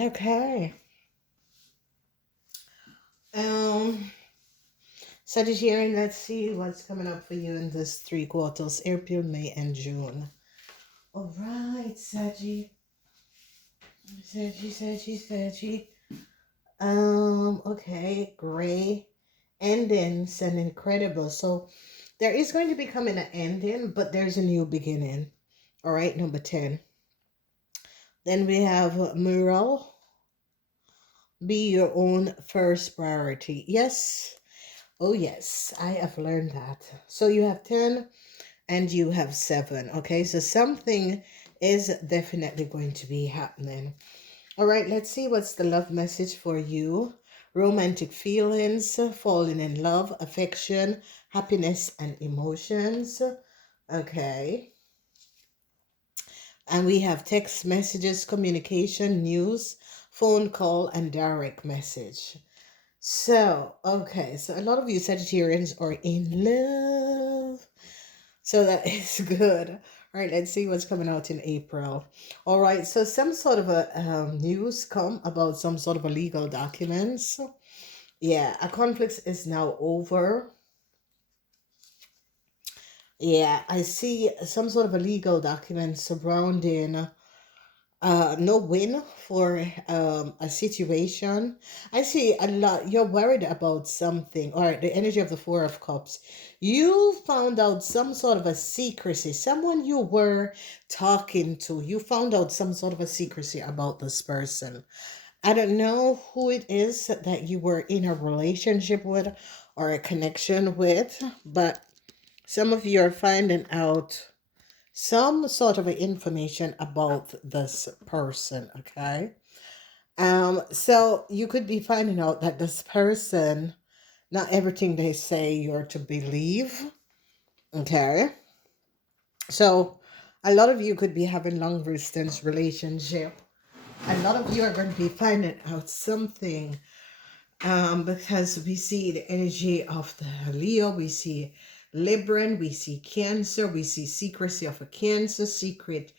Okay. Um, Sagittarius, let's see what's coming up for you in this 3 quarters, April, May, and June. All right, Saggy. Saggy. Okay, gray endings and incredible. So there is going to be coming an ending, but there's a new beginning. All right, number 10. Then we have mural. Be your own first priority. Yes. Oh, yes. I have learned that. So you have 10 and you have 7. Okay, so something is definitely going to be happening. All right, let's see what's the love message for you. Romantic feelings, falling in love, affection, happiness, and emotions. Okay. And we have text messages, communication, news, phone call, and direct message. So, okay, so a lot of you Sagittarians are in love. So that is good. All right, let's see what's coming out in April. All right, so some sort of a news come about some sort of a legal documents. Yeah, a conflict is now over. Yeah, I see some sort of a legal document surrounding no win for a situation. I see a lot. You're worried about something. All right, the energy of the Four of Cups. You found out some sort of a secrecy. Someone you were talking to, you found out some sort of a secrecy about this person. I don't know who it is that you were in a relationship with or a connection with, but some of you are finding out some sort of information about this person, okay? So you could be finding out that this person, not everything they say you're to believe, okay? So a lot of you could be having long distance relationship. A lot of you are going to be finding out something because we see the energy of the Leo, we see Libran, we see Cancer, we see secrecy of a Cancer, secret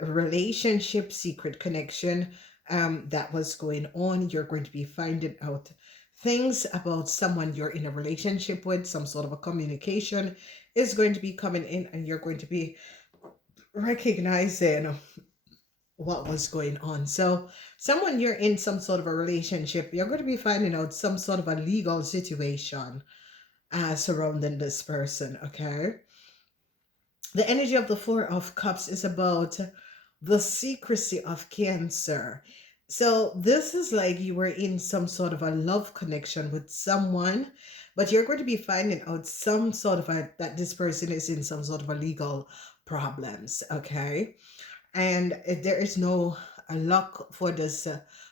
relationship, secret connection that was going on. You're going to be finding out things about someone you're in a relationship with, some sort of a communication is going to be coming in, and you're going to be recognizing what was going on. So, someone you're in some sort of a relationship, you're going to be finding out some sort of a legal situation surrounding this person, okay? The energy of the Four of Cups is about the secrecy of Cancer. So, this is like you were in some sort of a love connection with someone, but you're going to be finding out some sort of a that this person is in some sort of a legal problems, okay? And there is no luck for this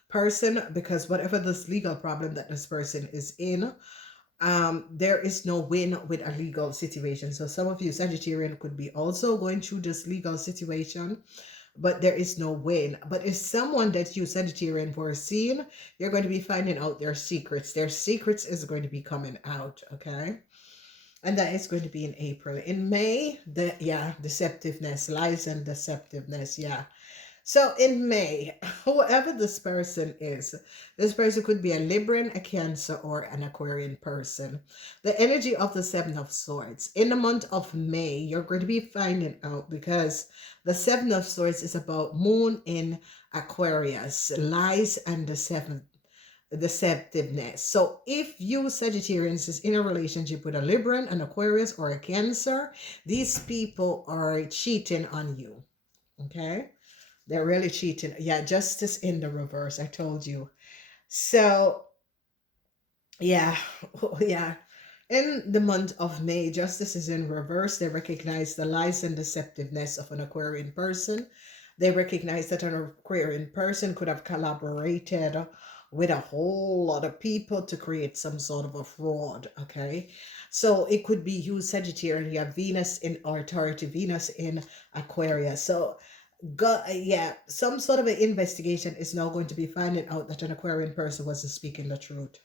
person because whatever this legal problem that this person is in, there is no win with a legal situation. So some of you Sagittarian could be also going through this legal situation, but there is no win. But if someone that you Sagittarian were seeing, you're going to be finding out their secrets. Their secrets is going to be coming out, okay? And that is going to be in April. In May, the yeah, deceptiveness, lies and deceptiveness, yeah. So in May, whoever this person could be a Libran, a Cancer, or an Aquarian person. The energy of the Seven of Swords. In the month of May, you're going to be finding out because the Seven of Swords is about Moon in Aquarius, lies and deceptiveness. So if you Sagittarians is in a relationship with a Libran, an Aquarius, or a Cancer, these people are cheating on you. Okay? They're really cheating. Yeah, justice in the reverse. I told you. So, yeah, yeah. In the month of May, justice is in reverse. They recognize the lies and deceptiveness of an Aquarian person. They recognize that an Aquarian person could have collaborated with a whole lot of people to create some sort of a fraud. Okay. So it could be you, Sagittarius, you have Venus in authority, Venus in Aquarius. So yeah, some sort of an investigation is now going to be finding out that an Aquarian person wasn't speaking the truth.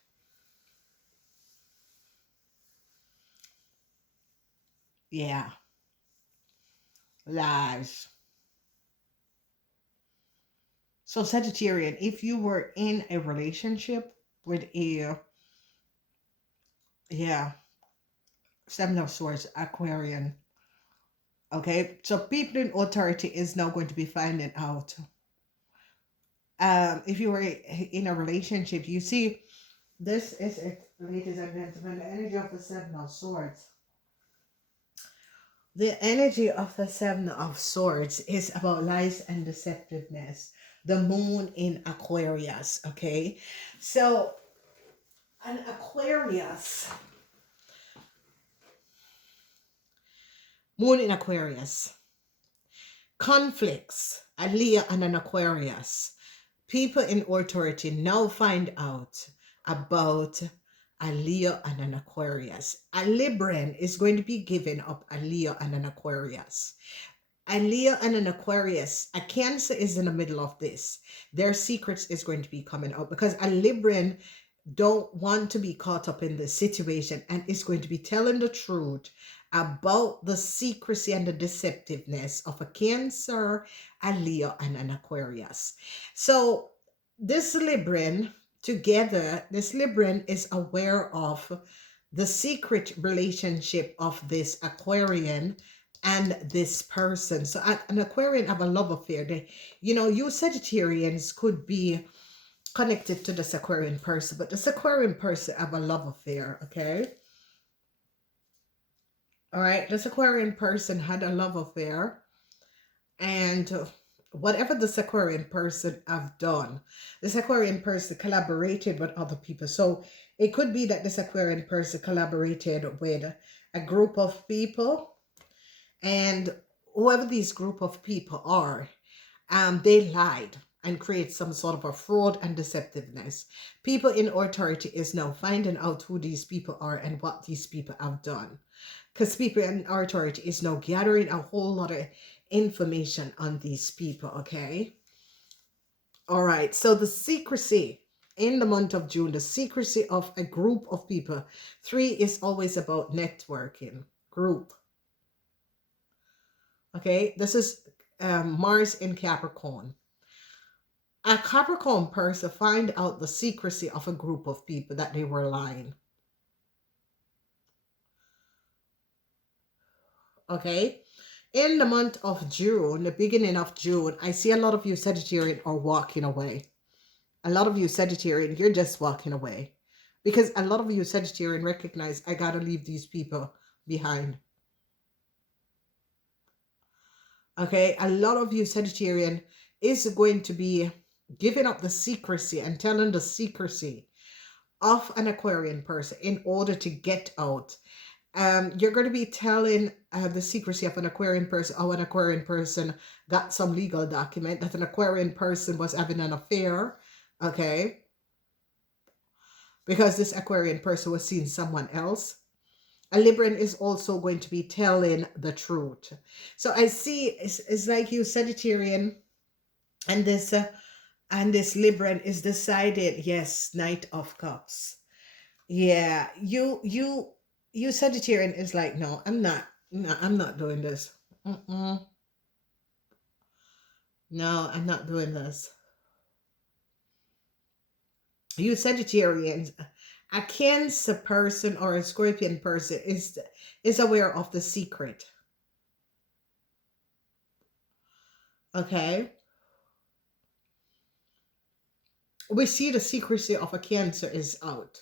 Yeah, lies. So Sagittarian, if you were in a relationship with a, yeah, Seven of Swords, Aquarian, okay, so people in authority is now going to be finding out. If you were in a relationship, you see, this is it, ladies and gentlemen, the energy of the Seven of Swords. The energy of the Seven of Swords is about lies and deceptiveness. The moon in Aquarius, okay? So, an Aquarius, moon in Aquarius, conflicts, a Leo and an Aquarius. People in authority now find out about a Leo and an Aquarius. A Libran is going to be giving up a Leo and an Aquarius. A Leo and an Aquarius, a Cancer is in the middle of this. Their secrets is going to be coming out because a Libran don't want to be caught up in the situation and is going to be telling the truth about the secrecy and the deceptiveness of a Cancer, a Leo, and an Aquarius. So this Libran together, this Libran is aware of the secret relationship of this Aquarian and this person. So an Aquarian have a love affair. They, you Sagittarians could be connected to this Aquarian person, but this Aquarian person have a love affair, okay? All right, this Aquarian person had a love affair, and whatever this Aquarian person have done, this Aquarian person collaborated with other people. So it could be that this Aquarian person collaborated with a group of people, and whoever these group of people are, they lied and create some sort of a fraud and deceptiveness. People in authority is now finding out who these people are and what these people have done. Because people in authority is now gathering a whole lot of information on these people, okay? All right, so the secrecy in the month of June, the secrecy of a group of people. 3 is always about networking, group. Okay, this is Mars in Capricorn. A Capricorn person find out the secrecy of a group of people that they were lying. Okay, in the month of June, the beginning of June, I see a lot of you Sagittarian are walking away. A lot of you Sagittarian, you're just walking away. Because a lot of you Sagittarian recognize, I gotta leave these people behind. Okay, a lot of you Sagittarian is going to be giving up the secrecy and telling the secrecy of an Aquarian person in order to get out. You're going to be telling the secrecy of an Aquarian person, how an Aquarian person got some legal document that an Aquarian person was having an affair, okay? Because this Aquarian person was seeing someone else. A Libran is also going to be telling the truth. So I see it's like you Sagittarian and this Libran is decided, yes, Knight of Cups. Yeah, you Sagittarian is like, no, I'm not doing this. No, I'm not doing this. You Sagittarians, a Cancer person or a Scorpion person is aware of the secret. Okay. We see the secrecy of a Cancer is out.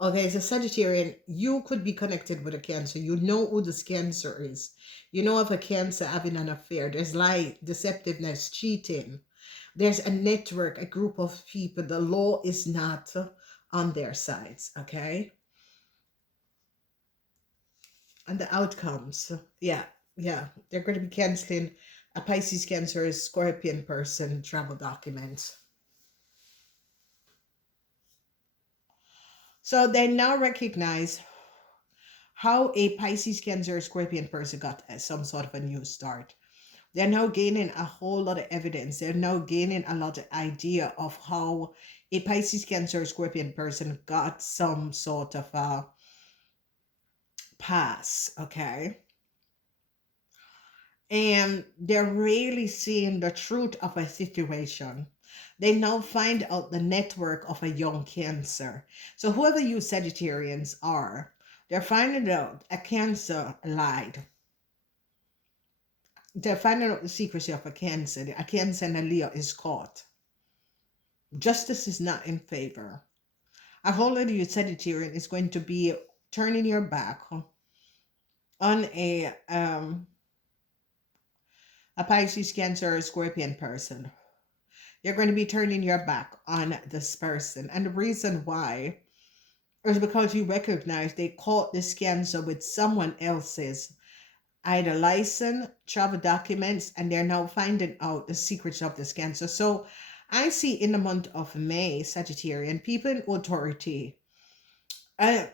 Okay, as a Sagittarian, you could be connected with a Cancer. You know who this Cancer is. You know of a Cancer having an affair. There's lie, deceptiveness, cheating. There's a network, a group of people. The law is not on their sides, okay? And the outcomes, yeah, they're going to be canceling a Pisces, Cancer, Scorpion person travel documents. So they now recognize how a Pisces, Cancer, Scorpion person got some sort of a new start. They're now gaining a whole lot of evidence. They're now gaining a lot of idea of how a Pisces, Cancer, Scorpion person got some sort of a pass, okay? and they're really seeing the truth of a situation. They now find out the network of a young Cancer. So whoever you Sagittarians are, they're finding out a Cancer lied. They're finding out the secrecy of a Cancer. A Cancer and a Leo is caught. Justice is not in favor. A whole lot of you Sagittarian is going to be turning your back on a Pisces, Cancer, or Scorpion person. You're going to be turning your back on this person. And the reason why is because you recognize they caught this Cancer with someone else's either license, travel documents, and they're now finding out the secrets of this Cancer. So I see in the month of May, Sagittarian, people in authority uh,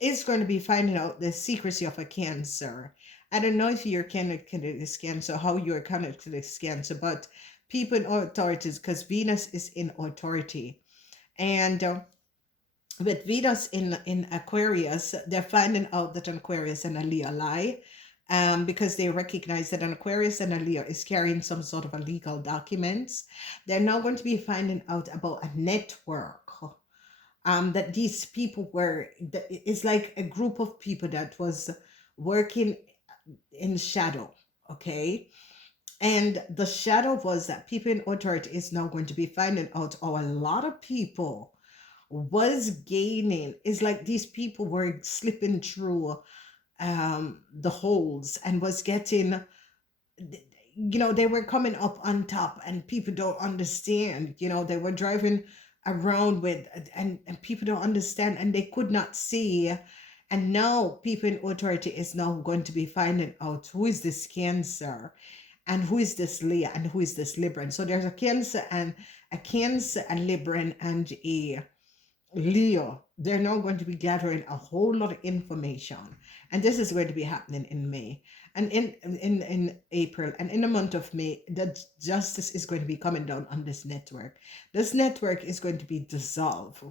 is going to be finding out the secrecy of a Cancer. I don't know if you're connected to this Cancer, how you're connected to this Cancer, but people in authorities, because Venus is in authority. And with Venus in Aquarius, they're finding out that an Aquarius and a Leo lie. Because they recognize that an Aquarius and a Leo is carrying some sort of a legal documents. They're now going to be finding out about a network. That these people were, it's like a group of people that was working in shadow, okay? And the shadow was that people in authority is now going to be finding out, oh, a lot of people was gaining. It's like these people were slipping through the holes and was getting, they were coming up on top and people don't understand. They were driving around with, and people don't understand and they could not see. And now people in authority is now going to be finding out who is this Cancer and who is this Leo and who is this Libran. So there's a Cancer, a Libran, and a Leo. They're now going to be gathering a whole lot of information, and this is going to be happening in May and in April, and in the month of May. The justice is going to be coming down on this network. This network is going to be dissolved,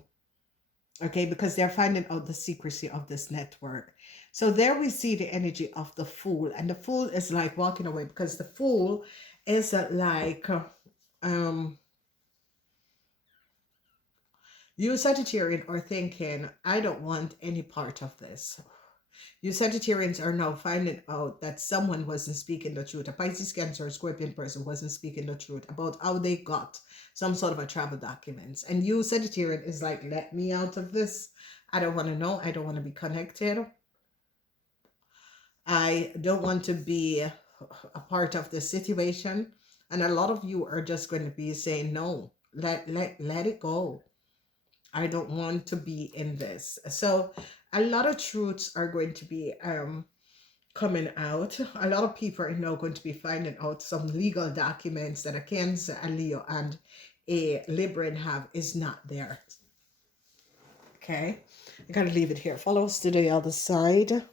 okay, because they're finding out the secrecy of this network. So there we see the energy of the Fool, and the Fool is like walking away, because the Fool is like you Sagittarian are thinking, I don't want any part of this. You Sagittarians are now finding out that someone wasn't speaking the truth. A Pisces, Cancer, or Scorpion person wasn't speaking the truth about how they got some sort of a travel documents. And you Sagittarian is like, let me out of this. I don't want to know. I don't want to be connected. I don't want to be a part of the situation. And a lot of you are just going to be saying, no, let it go. I don't want to be in this. So a lot of truths are going to be coming out. A lot of people are now going to be finding out some legal documents that a Cancer, a Leo, and a Libran have is not there. Okay, I gotta leave it here. Follow us to the other side.